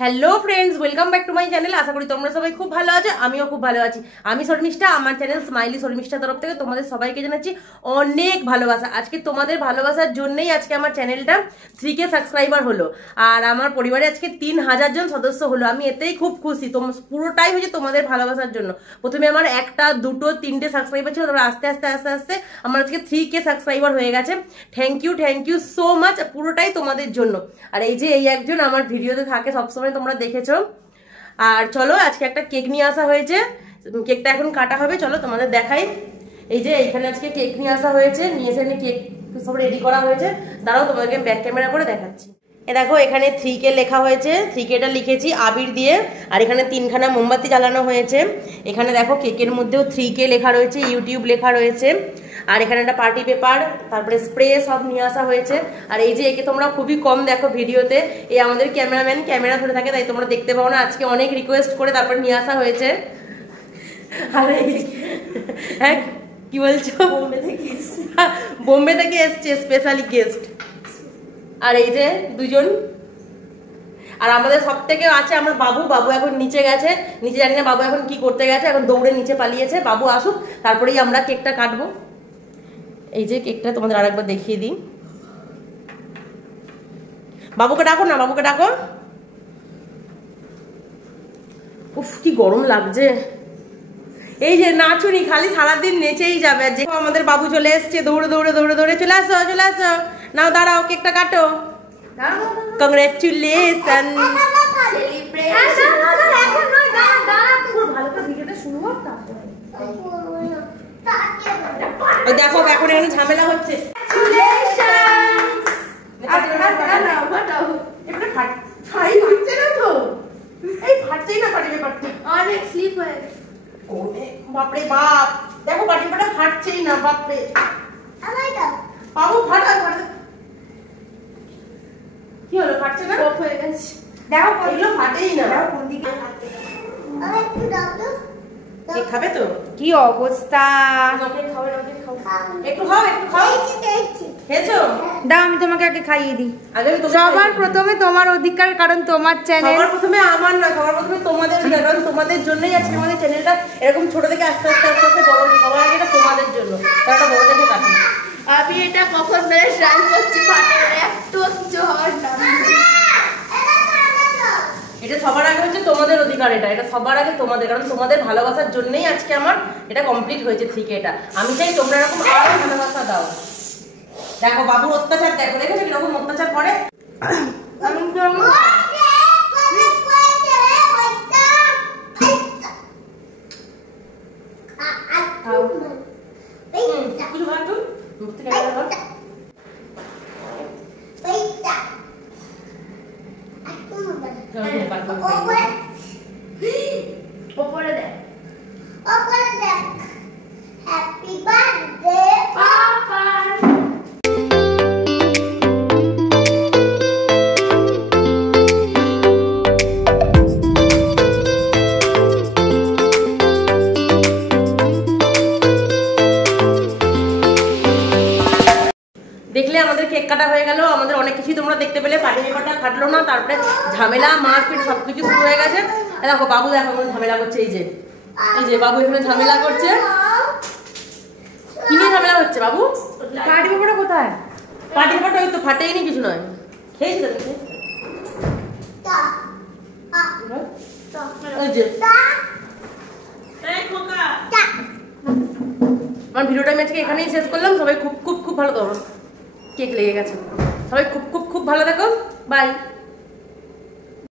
Hello friends, welcome back to my channel. আশা করি তোমরা সবাই খুব ভালো আছো, আমিও খুব ভালো আছি। আমি শর্মিষ্ঠা, আমার চ্যানেল স্মাইলি শর্মিষ্ঠা তরফ থেকে তোমাদের সবাইকে জানাচ্ছি অনেক ভালোবাসা। আজকে তোমাদের ভালোবাসার জন্যই আজকে আমার চ্যানেলটা 3K সাবস্ক্রাইবার হলো, আর আমার পরিবারে আজকে 3000 জন সদস্য হলো। আমি এতেই খুব খুশি, পুরোটাই হয়েছে তোমাদের ভালোবাসার জন্য। প্রথমে আমার 1টা 2টো 3টে সাবস্ক্রাইবার ছিল, তারপর আস্তে আস্তে আস্তে আস্তে আমার আজকে 3K সাবস্ক্রাইবার হয়ে গেছে। থ্যাংক ইউ সো মাচ, পুরোটাই তোমাদের জন্য। আর এই যে এই একজন আমার ভিডিওতে থাকে সবসময়, তোমরা দেখেছো। আর চলো, আজকে একটা কেক নিয়ে আসা হয়েছে, কেকটা এখন কাটা হবে, চলো তোমাদের দেখাই। এই যে এইখানে আজকে কেক নিয়ে আসা হয়েছে, নিয়ে এসে কেক সব রেডি করা হয়েছে। দাঁড়াও তোমাদেরকে ব্যাক ক্যামেরা করে দেখাচ্ছি। এ দেখো, এখানে 3K লেখা হয়েছে, 3Kটা লিখেছি আবির দিয়ে। আর এখানে 3খানা মোমবাতি জ্বালানো হয়েছে। এখানে দেখো কেকের মধ্যেও 3K লেখা রয়েছে, ইউটিউব লেখা রয়েছে। আর এখানে একটা পার্টি পেপার, তারপরে স্প্রে সব নিয়ে আসা হয়েছে। আর এই যে একে তোমরা খুবই কম দেখো ভিডিওতে, এই আমাদের ক্যামেরাম্যান ক্যামেরা ধরে থাকে, তাই তোমরা দেখতে পাও না। আজকে অনেক রিকোয়েস্ট করে তারপর নিয়ে আসা হয়েছে। আর হ্যাঁ, কি বলছো? বোম্বে থেকে এসছে স্পেশালি গেস্ট। আর এই যে দুজন, আর আমাদের সব থেকে আছে আমার বাবু। বাবু এখন নিচে গেছে, নিচে জানি না বাবু এখন কি করতে গেছে, এখন দৌড়ে নিচে পালিয়েছে। বাবু আসুক, তারপরেই আমরা কেকটা কাটবো। এই যে কেকটা তোমাদের আরেকবার দেখিয়ে দিই। বাবুকে ডাকো না, বাবুকে ডাকো। উফ, কি গরম লাগছে। এই যে নাচুনি, খালি সারাদিন নেচেই যাবে। যে আমাদের বাবু চলে এসছে, দৌড়ে দৌড়ে দৌড়ে দৌড়ে চলে আসো, চলে আসো। নাও দাঁড়াও, কেকটা কাটো। কংগ্রেচুলেশন। দেখো এখন এখানে ঝামেলা হচ্ছে। বাপরে বাপ, দেখো পাটি পেপারটা ফাটছেই না। বাপরে বাবু, ফাটা ফাটা। কি হলো, ফাটছে না? হয়ে গেছে। দেখো এগুলো ফাটেই না। কোন দিকে কেক খাবে তো? কি অবস্থা। একটু খাও, একটু খাও। খেয়েছো? দাও আমি তোমাকে আগে খাইয়ে দিই। সবার প্রথমে তোমার অধিকার, কারণ তোমার চ্যানেল। সবার প্রথমে আমার নয়, সবার প্রথমে তোমাদের অধিকার, কারণ তোমাদের জন্যই আজকে আমাদের চ্যানেলটা এরকম ছোট থেকে আস্তে আস্তে আস্তে আস্তে বড়। সবার আগে এটা তোমাদের জন্য, তারা বড় থেকে কাটি। আমি এটা কখন ধরে ট্রাই করছি, ফাটে একটু কিছু হওয়ার না। এটা সবার আগে হচ্ছে তোমাদের অধিকার, এটা সবার আগে তোমাদের, কারণ তোমাদের ভালোবাসার জন্যই আজকে আমার এটা কমপ্লিট হয়েছে। ঠিক, এটা আমি চাই তোমরা এরকম আরো ভালোবাসা দাও। দেখো বাবুর অত্যাচার, দেখো দেখেছো কিরকম অত্যাচার করে। ওপরে দেখ, হ্যাপি বার্থডে পাপা। দেখলে আমাদের কেক কাটা হয়ে গেল। আমাদের অনেক কিছুই তোমরা দেখতে পেলে, পাটি পেপারটা খাটলো না, তারপরে ঝামেলা মারপিট সবকিছু শুরু হয়ে গেছে। দেখো বাবু, দেখো ঝামেলা করছে। এই যে বাবু এখানে ঝামেলা করছে। কি নিয়ে ঝামেলা হচ্ছে বাবু? পাটি পেপারটা কোথায়? পাটি পেপারটা ওই তো ফাটেইনি, কিছু নয়। খেয়েছো তুমি? আমার ভিডিওটা আমি আজকে এখানেই শেষ করলাম। সবাই খুব খুব খুব ভালো থাকো। কেক লেগে গেছে। সবাই খুব খুব খুব ভালো থাকো। বাই।